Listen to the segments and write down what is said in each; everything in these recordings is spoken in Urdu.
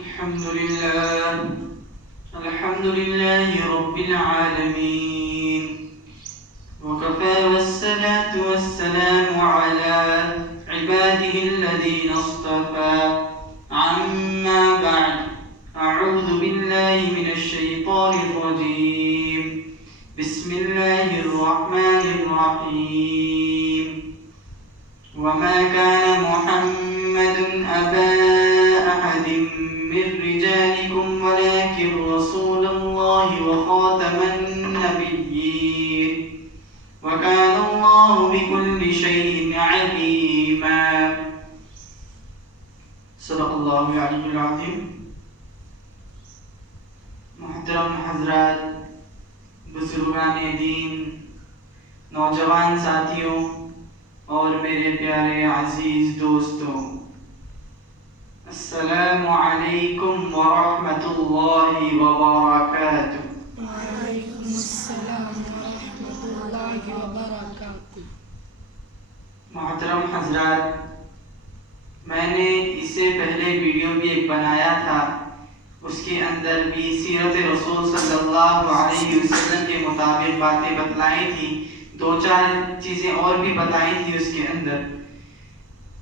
الحمد لله رب العالمين وكفى والصلاة والسلام على عباده الذين اصطفى عما بعد أعوذ بالله من الشيطان الرجيم بسم الله الرحمن الرحيم وما كان محمد أبا أحد من رجالكم ولكن رسول الله وخاتم النبيين وكان الله بكل شيء عليما صدق الله العلي العظيم. محترم حضرات، بزرگان دین، نوجوان ساتھیوں اور میرے پیارے عزیز دوستوں، السلام علیکم ورحمۃ اللہ وبرکاتہ. وعلیکم السلام ورحمۃ اللہ وبرکاتہ. محترم حضرات، میں نے اس سے پہلے ویڈیو بھی ایک بنایا تھا، اس کے اندر بھی سیرت رسول صلی اللہ علیہ وسلم کے مطابق باتیں بتلائی تھیں، دو چار چیزیں اور بھی بتائی تھی. اس کے اندر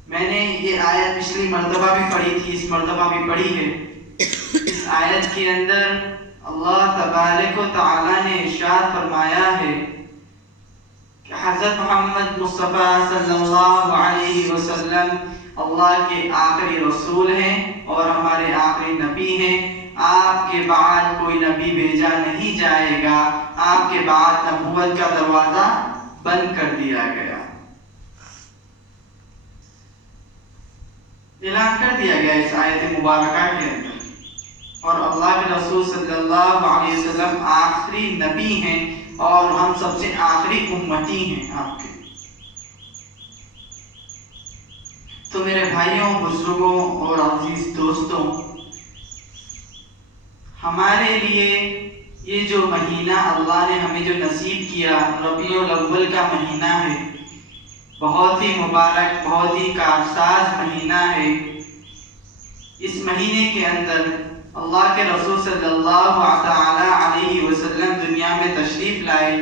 میں نے یہ آیت پچھلی مرتبہ بھی پڑھی تھی، اس مرتبہ بھی پڑھی ہے. اس آیت کے اندر اللہ تبارک و تعالی نے ارشاد فرمایا ہے کہ حضرت محمد مصطفیٰ صلی اللہ علیہ وسلم اللہ کے آخری رسول ہیں اور ہمارے آخری نبی ہیں. آپ کے بعد کوئی نبی بھیجا نہیں جائے گا، آپ کے بعد نبوت کا دروازہ بند کر دیا گیا، اعلان کر دیا گیا اس آیت مبارکہ کے اندر. اور اللہ کے رسول صلی اللہ علیہ وسلم آخری نبی ہیں اور ہم سب سے آخری امتی ہیں آپ کے. تو میرے بھائیوں، بزرگوں اور عزیز دوستوں، ہمارے لیے یہ جو مہینہ اللہ نے ہمیں جو نصیب کیا، ربیع الاول کا مہینہ ہے، بہت ہی مبارک، بہت ہی کارساز مہینہ ہے. اس مہینے کے اندر اللہ کے رسول صلی اللہ تعالی علیہ وسلم دنیا میں تشریف لائے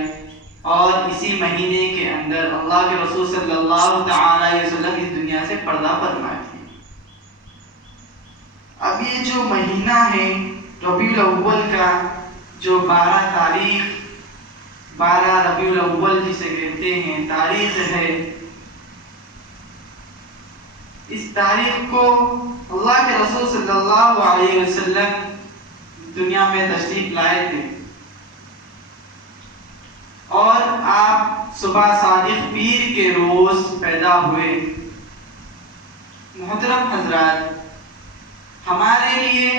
اور اسی مہینے کے اندر اللہ کے رسول صلی اللہ تعالی علیہ وسلم اس دنیا سے پردہ فرمائے تھے. اب یہ جو مہینہ ہے ربیع الاول کا، جو 12 تاریخ، 12 ربیع الاول جسے کہتے ہیں، تاریخ ہے، اس تاریخ کو اللہ کے رسول صلی اللہ علیہ وسلم دنیا میں تشریف لائے تھے اور آپ صبح صادق پیر کے روز پیدا ہوئے. محترم حضرات، ہمارے لیے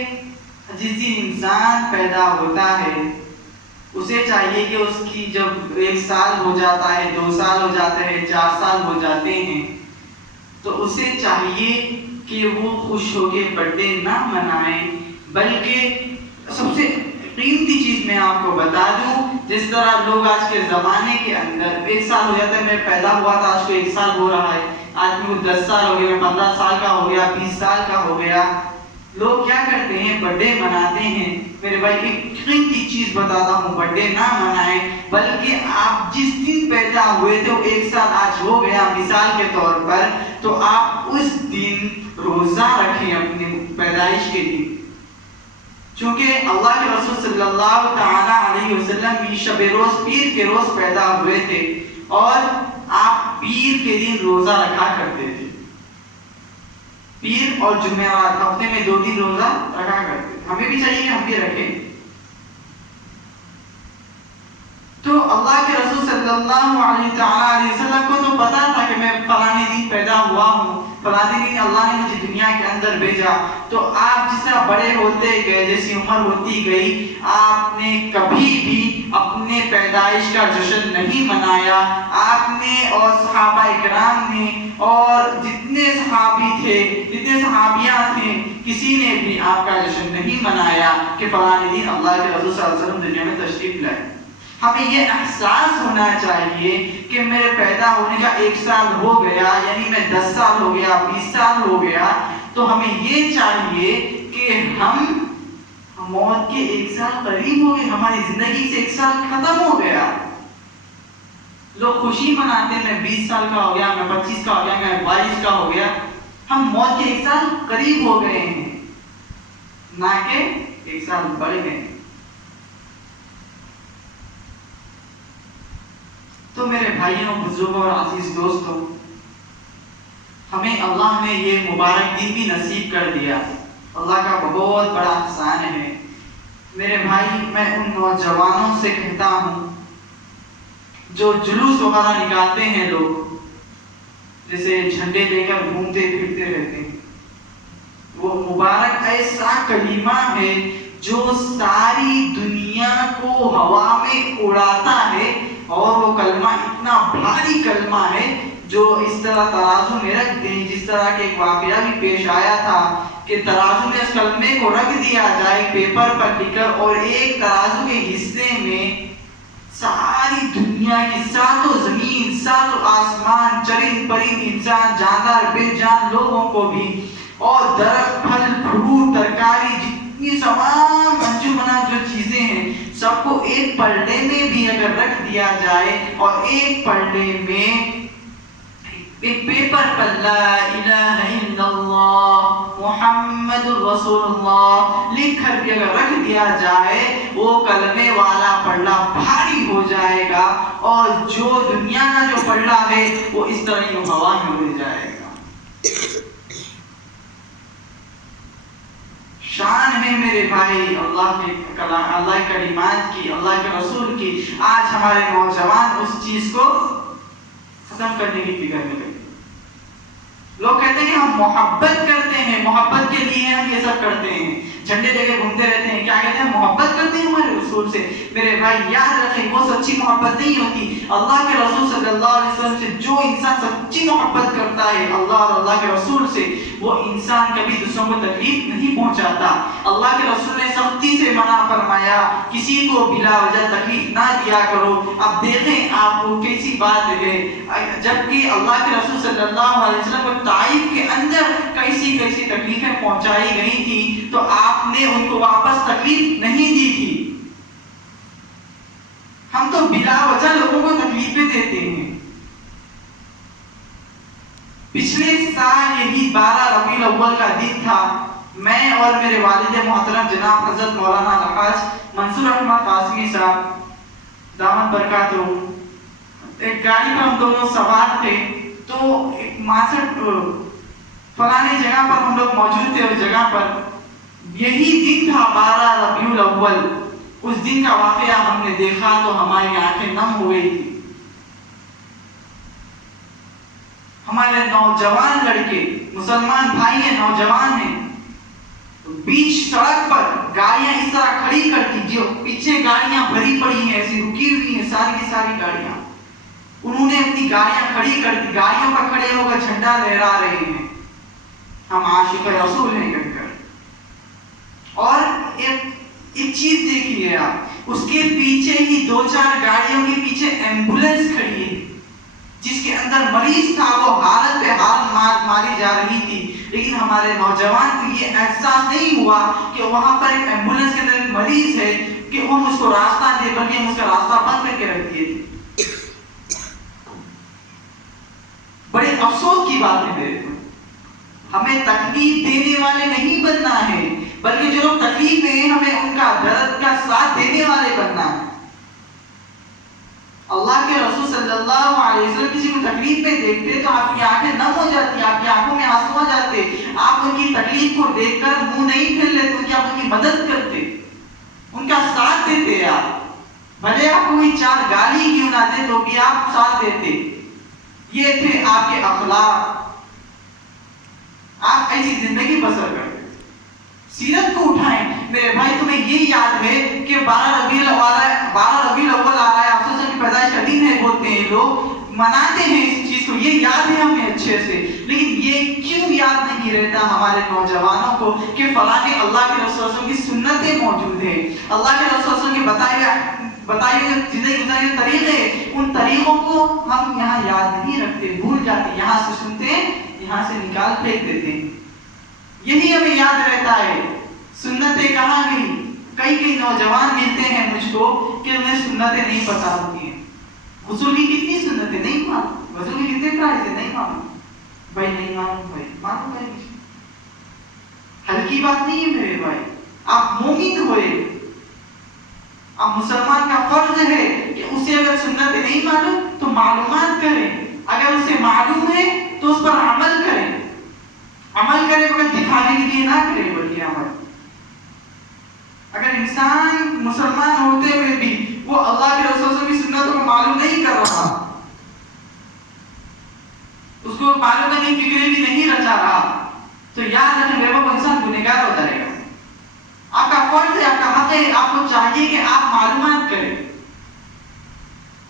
جس دن انسان پیدا ہوتا ہے اسے چاہیے کہ اس کی جب 1 سال ہو جاتا ہے، 2 سال ہو جاتے ہیں، 4 سال ہو جاتے ہیں، تو اسے چاہیے کہ وہ خوش ہو کے برتھ ڈے نہ منائیں، بلکہ سب سے قیمتی چیز میں آپ کو بتا دوں، جس طرح لوگ آج کے زمانے کے اندر 1 سال ہو جاتا ہے، میں پیدا ہوا تھا، آج کو 1 سال ہو رہا ہے، آج کو 10 سال ہو گیا، میں 15 سال کا ہو گیا، 20 سال کا ہو گیا. لوگ کیا کرتے ہیں؟ برتھ ڈے مناتے ہیں. میرے بھائی ایک قیمتی چیز بتاتا ہوں، برتھ ڈے نہ منائیں، بلکہ آپ جس دن پیدا ہوئے تھے وہ 1 سال آج ہو گیا مثال کے طور پر، تو آپ اس دن روزہ رکھیں اپنی پیدائش کے دن. چونکہ اللہ کے رسول صلی اللہ تعالی علیہ وسلم بھی شب روز پیر کے روز پیدا ہوئے تھے اور آپ پیر کے دن روزہ رکھا کرتے تھے. پیر اور جمعرات ہفتے میں 2 دن روزہ رکھا کرتے تھے. ہمیں بھی چاہیے کہ ہم بھی رکھیں. تو اللہ کے رسول صلی اللہ علیہ وسلم کو تو پتا تھا کہ میں فلانے دن پیدا ہوا ہوں، فلانے دن اللہ نے مجھے دنیا کے اندر بھیجا. تو آپ جس طرح بڑے ہوتے گئے، جیسی عمر ہوتی گئی، آپ نے کبھی بھی اپنے پیدائش کا جشن نہیں منایا. آپ نے اور صحابہ اکرام نے اور جتنے صحابی تھے، جتنے صحابیاں تھے، کسی نے بھی آپ کا جشن نہیں منایا کہ فلانے دن اللہ کے رسول صلی اللہ علیہ وسلم دنیا میں تشریف لائے. ہمیں یہ احساس ہونا چاہیے کہ میرے پیدا ہونے کا 1 سال ہو گیا، یعنی میں 10 سال ہو گیا، 20 سال ہو گیا، تو ہمیں یہ چاہیے کہ ہم موت کے 1 سال قریب ہو گئے، ہماری زندگی سے 1 سال ختم ہو گیا. لوگ خوشی مناتے ہیں میں 20 سال کا ہو گیا، میں 25 کا ہو گیا، میں 22 کا ہو گیا. ہم موت کے 1 سال قریب ہو گئے ہیں، نہ کہ 1 سال بڑھ گئے. تو میرے بھائیوں، بزرگوں اور عزیز دوستوں، ہمیں اللہ نے یہ مبارک دن بھی نصیب کر دیا. اللہ کا بہت بڑا احسان ہے. میرے بھائی، میں ان نوجوانوں سے کہتا ہوں جو جلوس وغیرہ نکالتے ہیں، لوگ جیسے جھنڈے لے کر گھومتے پھرتے رہتے ہیں، وہ مبارک ایسا کلمہ ہے جو ساری دنیا کو ہوا میں اڑاتا ہے. اور وہ کلمہ اتنا بھاری کلمہ ہے جو اس طرح ترازو میں رکھ دیں. جس طرح کے ایک واقعہ بھی پیش آیا تھا کہ ترازو میں اس کلمے کو رکھ دیا جائے پیپر پر لکھ کر، اور ایک ترازو کے حصے میں ساری دنیا کی 7 زمین، 7 آسمان، چرند پرند، انسان، جاندار، بے جان لوگوں کو بھی، اور درخت، پھل، فروٹ، ترکاری، جتنی تمام انجمنا جو چیزیں ہیں، سب کو ایک پلڑے میں بھی اگر رکھ دیا جائے اور ایک پلڑے میں ایک پیپر پر لا الہ الا اللہ محمد رسول اللہ لکھ کر بھی اگر رکھ دیا جائے، وہ کلمے والا پلڑا بھاری ہو جائے گا، اور جو دنیا کا جو پلڑا ہے وہ اس طرح ہی ہوا میں اڑ جائے گا. شان ہے میرے بھائی اللہ کے کلام، اللہ کے کلمات کی، اللہ کے رسول کی. آج ہمارے نوجوان اس چیز کو ختم کرنے کی فکر میں لگے. لوگ کہتے ہیں کہ ہم محبت کرتے ہیں، محبت کے لیے ہم یہ سب کرتے ہیں، جھنڈے لے کے گھومتے رہتے ہیں. کیا کہتے ہیں؟ محبت کرتے ہیں ہمارے رسول سے. میرے بھائی یاد رکھیں، وہ سچی محبت نہیں ہوتی. اللہ کے رسول صلی اللہ علیہ وسلم سے جو انسان سچی محبت کرتا ہے، اللہ اور اللہ کے رسول سے، وہ انسان کبھی دوسروں کو تکلیف نہیں پہنچاتا. اللہ کے رسول نے سختی سے منع فرمایا کسی کو بلا وجہ تکلیف نہ دیا کرو. اب دیکھیں آپ کو کیسی بات ہے، جبکہ اللہ کے رسول صلی اللہ علیہ وسلم کو طائف کے اندر کیسی کیسی تکلیفیں پہنچائی گئی تھی، تو آپ نے ان کو واپس تکلیف نہیں دی تھی. ہم تو بلا وجہ لوگوں کو تکلیفیں دیتے ہیں. پچھلے سال یہی 12 ربیع الاول کا دن تھا. میں اور میرے والد محترم جناب حضرت مولانا الحاج منصور احمد قاسمی صاحب دامت برکاتہم، ایک گاڑی پر ہم دونوں سوار تھے. تو 62 فلانے جگہ پر ہم لوگ موجود تھے. اس جگہ پر یہی دن تھا 12 ربیع الاول. اس دن کا واقعہ ہم نے دیکھا تو ہماری آنکھیں نم ہو گئی تھی. ہمارے نوجوان لڑکے، مسلمان بھائی ہیں، نوجوان ہیں، بیچ سڑک پر گاڑیاں اس طرح کھڑی کرتی، جو پیچھے گاڑیاں بھری پڑی ہیں، ایسی رکی ہوئی ہیں ساری کی ساری گاڑیاں. انہوں نے اپنی گاڑیاں کھڑی کر دی، گاڑیوں پر کھڑے ہو کر جھنڈا لہرا رہے ہیں، ہم عاشق رسول ہیں کہہ کر. اور ایک چیز دیکھیے آپ، اس کے پیچھے ہی 2-4 گاڑیوں کے پیچھے ایمبولینس کھڑی ہے، جس کے اندر مریض تھا، وہ حالت پہ حال ماری جا رہی تھی. لیکن ہمارے نوجوان کو یہ احساس نہیں ہوا کہ وہاں پر ایک ایمبولینس کے اندر ایک مریض ہے کہ ہم اس کو راستہ دے، بلکہ ہم اس کا راستہ بند کر کے رکھ دیے تھے. بڑے افسوس کی بات ہے میرے کو. ہمیں تکلیف دینے والے نہیں بننا ہے، بلکہ جو لوگ تکلیف میں ہیں ہمیں ان کا درد کا ساتھ دینے والے بننا ہے. اللہ کے رسول صلی اللہ علیہ وسلم کسی کو تکلیف میں دیکھتے تو آپ کی آنکھیں نم ہو جاتی، آپ کی آنکھوں میں آنسو آ جاتے. آپ ان کی تکلیف کو دیکھ کر منہ نہیں پھیر لیتے، کہ آپ ان کی مدد کرتے، ان کا ساتھ دیتے. آپ بھلے آپ کو کوئی 4 گالی کیوں نہ دے تو بھی آپ ساتھ دیتے. یہ تھے آپ کے اخلاق. آپ ایسی زندگی بسر کرتے. سیرت کو اٹھائیں میرے بھائی. تمہیں یہ یاد ہے کہ 12 ربیع الاول آ رہا ہے، افسوس کی پیدائش کا دن ہے بولتے ہیں لوگ، مناتے ہیں اس چیز کو، یہ یاد ہے ہمیں اچھے سے. لیکن یہ کیوں یاد نہیں رہتا ہمارے نوجوانوں کو کہ فلاں کے اللہ کے رسول صلی اللہ علیہ وسلم کی سنتیں موجود ہیں، اللہ کے رسول صلی اللہ علیہ وسلم کے بتائے ہوئے زندگی گزارنے کے طریقے، ان طریقوں کو ہم یہاں یاد نہیں رکھتے، بھول جاتے. یہاں سے سنتے ہیں، یہاں سے نکال پھینک دیتے ہیں. یہی ہمیں یاد رہتا ہے. سنتیں کہاں گئی؟ کئی نوجوان ملتے ہیں مجھ کو کہ انہیں سنتیں نہیں پتا ہوتی ہیں. غسل کی کتنی سنتیں نہیں معلوم، غسل کے کتنے فرائض نہیں معلوم. بھائی نہیں معلوم، بھائی معلوم ہے. ہلکی بات نہیں ہے میرے بھائی. آپ مومن ہوئے، اب مسلمان کا فرض ہے کہ اسے اگر سنتیں نہیں معلوم تو معلومات کریں، اگر اسے معلوم ہے تو اس پر عمل کریں. عمل کرے مگر دکھانے کے لیے نہ کرے، بلکہ عمل. اگر انسان مسلمان ہوتے ہوئے بھی وہ اللہ کے رسول کی سنتوں کو معلوم نہیں کر رہا، اس کو معلوم نہیں، فکرے بھی نہیں رچا رہا، تو یاد رکھیں وہ انسان گنہگار ہو جائے گا. آپ کا فرض ہے، آپ کا حق ہے، آپ کو چاہیے کہ آپ معلومات کریں.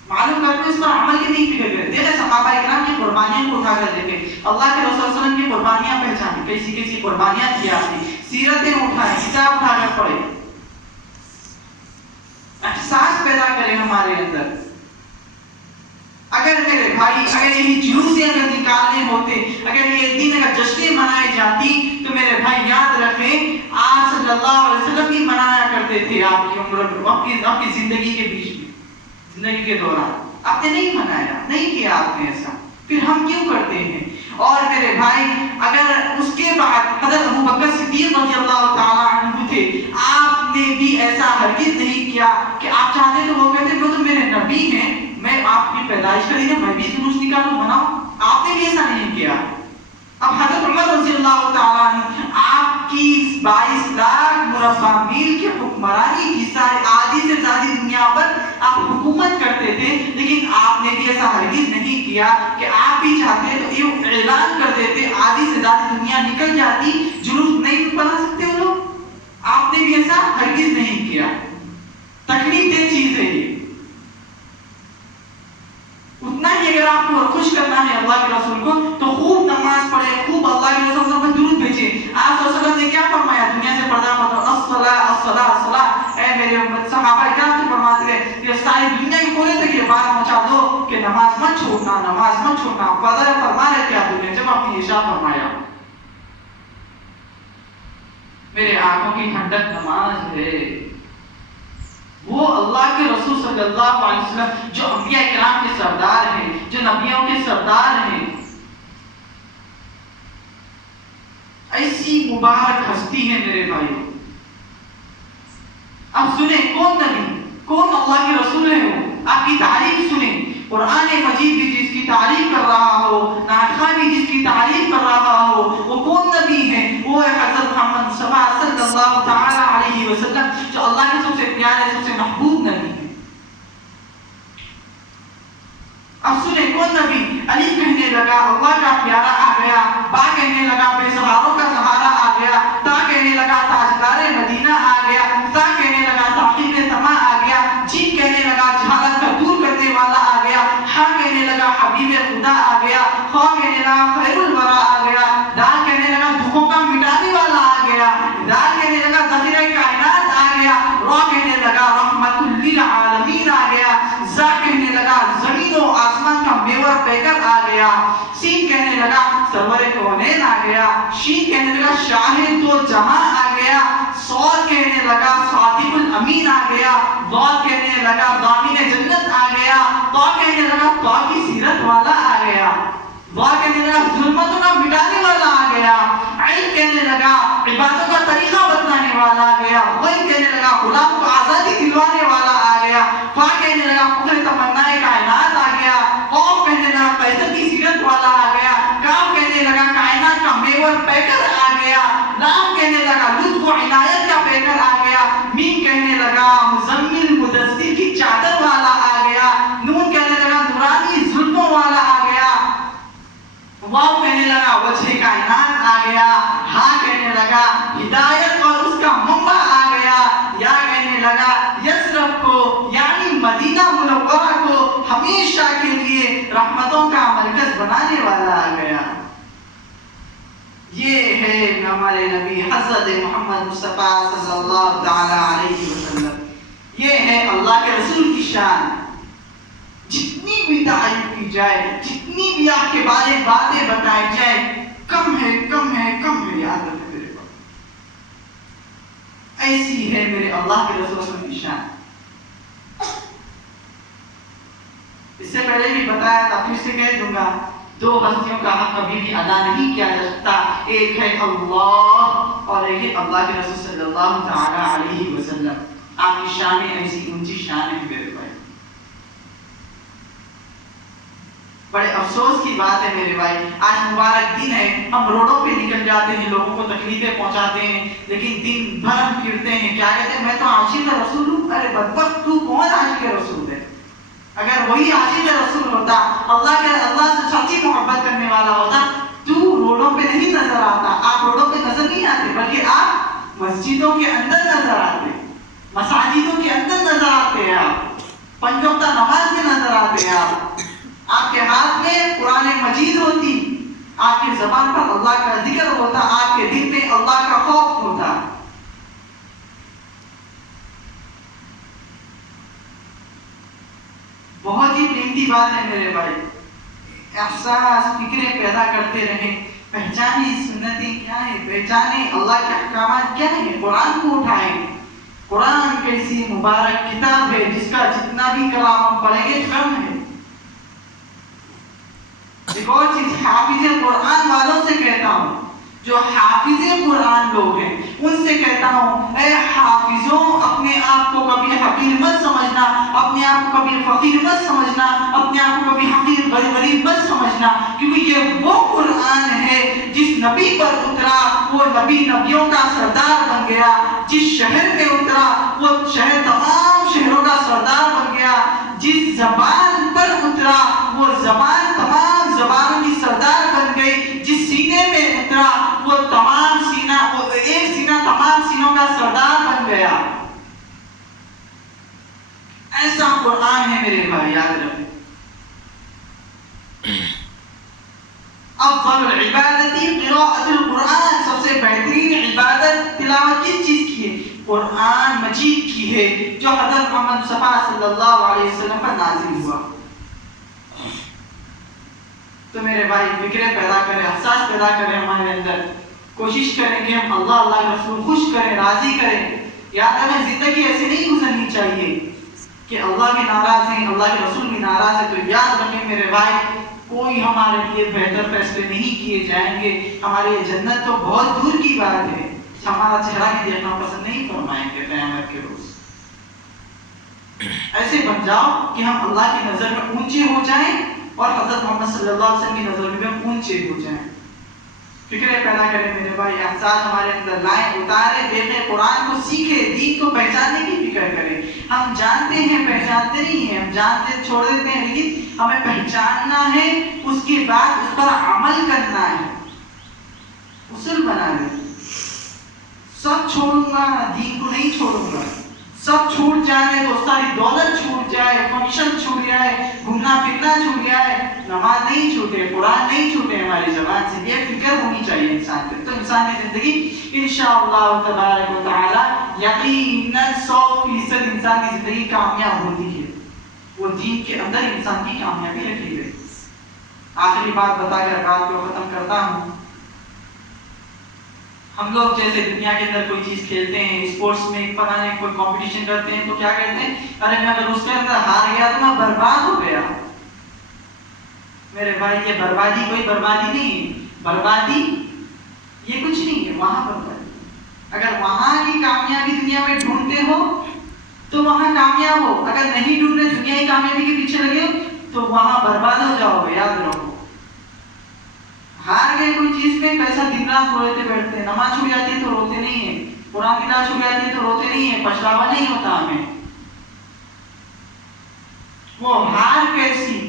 معلوم کر کے اس پر عمل کی نہیں فکر کریں. دیکھیں صحابہ کرام کی قربانیاں کو اٹھا کر دیکھیں، اللہ کے رسول صلی اللہ علیہ وسلم کی قربانیاں پہچانیں، کیسی قربانیاں کی آپ نے، سیرتیں اٹھائیں، کتاب اٹھا کر پڑھیں، احساس پیدا کریں ہمارے اندر. اگر میرے بھائی اگر یہی جلوسیں اگر نکالنے ہوتے، اگر یہ دن اگر جشنیں منائی جاتی، تو میرے بھائی یاد رکھیں آپ صلی اللہ علیہ وسلم بھی منایا کرتے تھے آپ کی عمر، آپ کی زندگی کے بیچ میں، زندگی کے دوران آپ نے نہیں منایا، نہیں کیا آپ نے ایسا. پھر ہم کیوں کرتے ہیں؟ اور میرے بھائی اگر اس کے بعد حضرت ابو بکر صدیق رضی اللہ تعالیٰ عنہ تھے، آپ نے بھی ایسا ہرگز نہیں کیا کہ آپ چاہتے تو وہ کہتے وہ تو میرے نبی ہیں، میں آپ کی پیدائش کا دن میں بھی جلوس نکالوں مناؤں. آپ نے بھی ایسا نہیں کیا. اب حضرت عمر رضی اللہ تعالیٰ عنہ آپ کی 22 لاکھ مربع میل کی حکمرانی کی، ساری آدھی سے زیادہ دنیا پر آپ حکومت کرتے تھے، لیکن آپ نے بھی ایسا ہرگز نہیں کیا کہ آپ بھی چاہتے تو یہ اعلان کر دیتے، آدھی سے زیادہ دنیا نکل جاتی، جلوس نہیں بنا سکتے وہ لوگ. آپ نے بھی ایسا ہرگز نہیں کیا. تکلیف دہ چیز ہے یہ. اتنا ہی اگر آپ کو خوش کرنا ہے اللہ کے رسول کو تو خوب نماز پڑھے، خوب اللہ کے رسول پر درود بھیجے. آپ صلی اللہ علیہ وسلم نے کیا فرمایا؟ دنیا سے پردہ مت کرو، الصلاۃ الصلاۃ الصلاۃ. اے میرے امت، صحابہ کرام سے فرماتے ہیں کہ ساری دنیا کے کونے تک یہ بات پہنچا دو کہ نماز مت چھوڑنا، نماز مت چھوڑنا. فضل فرما رہے تھے آپ دنیا جب آپ نے ارشاد فرمایا. میرے آنکھوں کی ٹھنڈک نماز ہے. وہ اللہ کے رسول صلی اللہ علیہ وسلم جو انبیاء کرام کے سردار ہیں، جو نبیوں کے سردار ہیں، ایسی مبارک ہستی ہے میرے بھائیوں. اب سنیں کون نبی، کون اللہ کے رسول ہے، وہ آپ کی تعریف سنیں. قرآن مجید بھی جس کی تعریف کر رہا ہو، نعت خواں بھی جس کی تعریف کر رہا ہو، وہ کون نبی ہے؟ وہ ہے حضرت محمد مصطفیٰ صلی اللہ تعالی علیہ وسلم، جو اللہ کے سب سے پیارے، سب سے محبوب نبی ہے. اب سنیں کون نبی. الف کہنے لگا اللہ کا پیارا آ گیا، با کہنے لگا بے سہاروں کا سہارا آ گیا، تا کہنے لگا تاجدار مدینہ آ گیا، تا کہنے لگا تعقیب سما آ گیا، جیم کہنے لگا جہالت کا دور کرنے والا آ گیا، ہا کہنے لگا حبیب خدا آ گیا، خا کہنے لگا خیر الورا آ گیا، دال کہنے لگا دکھوں کا مٹانے والا آ گیا، دال کہنے لگا ذخیرہ کائنات آ گیا، را کہنے لگا رحمت للعالمین آ گیا، زا کہنے لگا زمین و آسمان کا میوہ پیکر آ گیا، سین کہنے لگا سرور کونین آ گیا، شین کہنے لگا شاہد دو جہاں آ گیا، صاد کہنے لگا صادق الامین آ گیا، ضاد کہنے لگا ضامن جنت آ گیا، طا کہنے لگا طا کی سیرت والا آ گیا، وا کہنے لگا ظلمتوں کا مٹانے والا آ گیا، عین کہنے لگا عبادتوں کا طریقہ بتانے والا آ گیا، غین کہنے لگا غلام کو آزادی دلوانے والا آ گیا، فا کہنے لگا فخر تمنائے کائنات آ گیا، قاف کہنے لگا قیصر کی سیرت والا آ گیا، کاف کہنے لگا کائنات کا میوہ پیکر آ گیا، لام کہنے لگا لطف و عنایت کا پیکر آ گیا، میم کہنے لگا مزمل مدثر کی چادر والا آ گیا، نون کہنے لگا نورانی زلفوں والا آ گیا، واو کہنے لگا وجہ کائنات آ گیا، ہا کہنے لگا ہدایت اور اس کا منبع آ گیا، یا کہنے لگا یثرب کو یعنی مدینہ منورہ کو ہمیشہ کے لیے رحمتوں کا مرکز بنانے والا آ گیا. یہ ہے ہمارے نبی حضرت محمد مصطفیٰ صلی اللہ تعالی علیہ وسلم. یہ ہے اللہ کے رسول کی شان. جتنی بھی تعریف کی جائے، جتنی بھی آپ کے بارے باتیں بتائی جائے، کم ہے کم ہے کم ہے. یاد رکھیں ایسی ہے میرے اللہ کے رسول کی شان. اس سے پہلے بھی بتایا تھا، پھر سے کہہ دوں گا، دو ہستیوں کا حق کبھی بھی ادا نہیں کیا جا سکتا. ایک ہے اللہ اور ایک ہے اللہ کے رسول صلی اللہ تعالی علیہ وسلم. آپ کی شان ایسی اونچی شان ہے میرے بھائی. بڑے افسوس کی بات ہے میرے بھائی، آج مبارک دن ہے، ہم روڈوں پہ نکل جاتے ہیں، لوگوں کو تکلیفیں پہنچاتے ہیں، لیکن دن بھر ہم پھرتے ہیں، کیا کہتے ہیں، میں تو عاشق رسول ہوں. ارے بدبخت، تو کون عاشق رسول ہے؟ اگر وہی عاشق رسول ہوتا، اللہ سے سچی محبت کرنے والا ہوتا، تو روڈوں پہ نہیں نظر آتا. آپ روڈوں پہ نظر نہیں آتے، بلکہ آپ مسجدوں کے اندر نظر آتے، مساجدوں کے اندر نظر آتے ہیں، آپ پنج وقتہ نماز میں نظر آتے ہیں. آپ کے ہاتھ میں قرآن مجید ہوتی، آپ کی زبان پر اللہ کا ذکر ہوتا، آپ کے دل میں اللہ کا خوف ہوتا. بہت ہی قیمتی بات ہے میرے بھائی. احساس فکریں پیدا کرتے رہیں، پہچانے سنتیں کیا ہے، پہچانے اللہ کے احکامات کیا ہے. قرآن کو اٹھائیں. قرآن کیسی مبارک کتاب ہے جس کا جتنا بھی کلام ہم پڑھیں گے کم ہے. ایک اور چیز، حافظ قرآن والوں سے کہتا ہوں، جو حافظ قرآن لوگ ہیں ان سے کہتا ہوں، اے حافظوں، اپنے آپ کو کبھی حقیر مت سمجھنا، اپنے آپ کو کبھی فقیر مت سمجھنا، اپنے آپ کو کبھی حقیر غریب مت سمجھنا، کیونکہ یہ وہ قرآن ہے جس نبی پر اترا وہ نبی نبیوں کا سردار بن گیا، جس شہر میں اترا وہ شہر تمام شہروں کا سردار بن گیا، جس زبان پر اترا وہ زبان تمام زبانوں کی سردار بن گئی، جس سینے میں اترا وہ ایک سینہ تمام سینوں کا سردار بن گیا. ایسا قرآن ہے میرے بھائی، یاد رکھیں. افضل العبادت قراءۃ القرآن، سب سے بہترین عبادت تلاوت کس چیز کی ہے؟ قرآن مجید کی ہے، جو حضرت محمد مصطفیٰ صلی اللہ علیہ وسلم پر نازل ہوا. تو میرے بھائی فکریں پیدا کریں، احساس پیدا کریں ہمارے اندر، کوشش کریں کہ ہم اللہ کے رسول خوش کریں، راضی کریں. یاد رکھیں زندگی ایسے نہیں گزرنی چاہیے کہ اللہ بھی ناراض ہیں، اللہ کے رسول بھی ناراض ہے. تو یاد رکھیں میرے بھائی، کوئی ہمارے لیے بہتر فیصلے نہیں کیے جائیں گے. ہماری جنت تو بہت دور کی بات ہے، ہمارا چہرہ بھی دیکھنا پسند نہیں فرمائیں گے قیامت کے روز. ایسے بن جاؤ کہ ہم اللہ کی نظر میں اونچے ہو جائیں اور حضرت محمد صلی اللہ علیہ وسلم کی نظر میں بھی اونچے ہو جائیں. فکریں پیدا کریں میرے بھائی، احساس ہمارے اندر لائیں، اتاریں، دیکھیں، قرآن کو سیکھیں، دین کو پہچاننے کی فکر کریں. ہم جانتے ہیں، پہچانتے نہیں ہیں، ہم جانتے چھوڑ دیتے ہیں، لیکن ہمیں پہچاننا ہے، اس کے بعد اس پر عمل کرنا ہے، اصول بنا لیں. سب چھوڑوں گا، دین کو نہیں چھوڑوں گا. سب چھوٹ جائے تو ساری دولت چھوٹ جائے، فنکشن چھوٹ جائے، گھومنا پھرنا چھوٹ جائے، نماز نہیں چھوٹے، قرآن نہیں چھوٹے ہماری زبان سے. یہ فکر ہونی چاہیے انسان پہ. تو انسان کی زندگی انشاءاللہ تبارک و تعالی یقیناً 100% انسان کی زندگی کامیاب ہوتی ہے. وہ دین کے اندر انسان کی کامیابی رکھی گئی. آخری بات بتا کر بات کو ختم کرتا ہوں. ہم لوگ جیسے دنیا کے اندر کوئی چیز کھیلتے ہیں، اسپورٹس میں پڑھانے کوئی کمپٹیشن کرتے ہیں، تو کیا کہتے ہیں، ارے میں اگر اس کے اندر ہار گیا تو میں برباد ہو گیا. میرے بھائی یہ بربادی کوئی بربادی نہیں ہے. بربادی یہ کچھ نہیں ہے، وہاں بربادی. اگر وہاں کی کامیابی دنیا میں ڈھونڈتے ہو تو وہاں کامیاب ہو، اگر نہیں ڈھونڈتے دنیا کی کامیابی کے پیچھے لگے ہو تو وہاں برباد ہو جاؤ گے. یاد رکھو، ہار گئے کوئی چیز میں پیسہ دن رات روتے بیٹھتے ہیں، نماز چھوٹ جاتی ہے تو روتے نہیں ہیں، قرآن کی نماز چھوٹ جاتی ہے تو روتے نہیں ہیں، پچھتاوا نہیں ہوتا ہمیں. وہ ہار کیسی،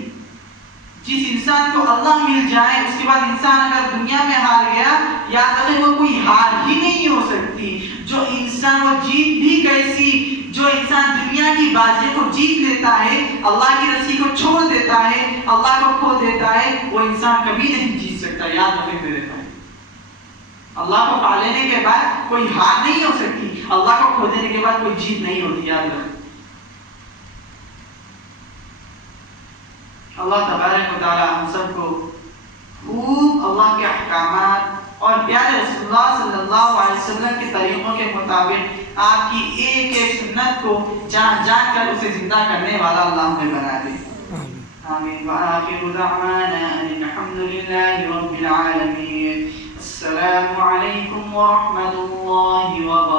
جس انسان کو اللہ مل جائے اس کے بعد انسان اگر دنیا میں ہار گیا، یاد رکھیں وہ کوئی ہار ہی نہیں ہو سکتی. جو انسان وہ جیت بھی کیسی، جو انسان دنیا کی بازی کو جیت لیتا ہے، اللہ کی رسی کو چھوڑ دیتا ہے، اللہ کو کھو دیتا ہے، وہ انسان کبھی نہیں جیت سکتا. یاد رکھیں میرے بھائی، اللہ کو پا لینے کے بعد کوئی ہار نہیں ہو سکتی، اللہ کو کھو دینے کے بعد کوئی جیت نہیں ہوتی. یاد رکھیں. اللہ تبارک و تعالی ہم سب کو خوب اللہ کے احکامات اور پیارے رسول اللہ صلی اللہ علیہ وسلم کے طریقوں کے مطابق آپ کی ایک ایک سنت کو جان جان کر اسے زندہ کرنے والا اللہ ہمیں بنا دے. آمین. وآخر دعوانا أن الحمد لله رب العالمين. السلام عليكم ورحمة الله وبركاته.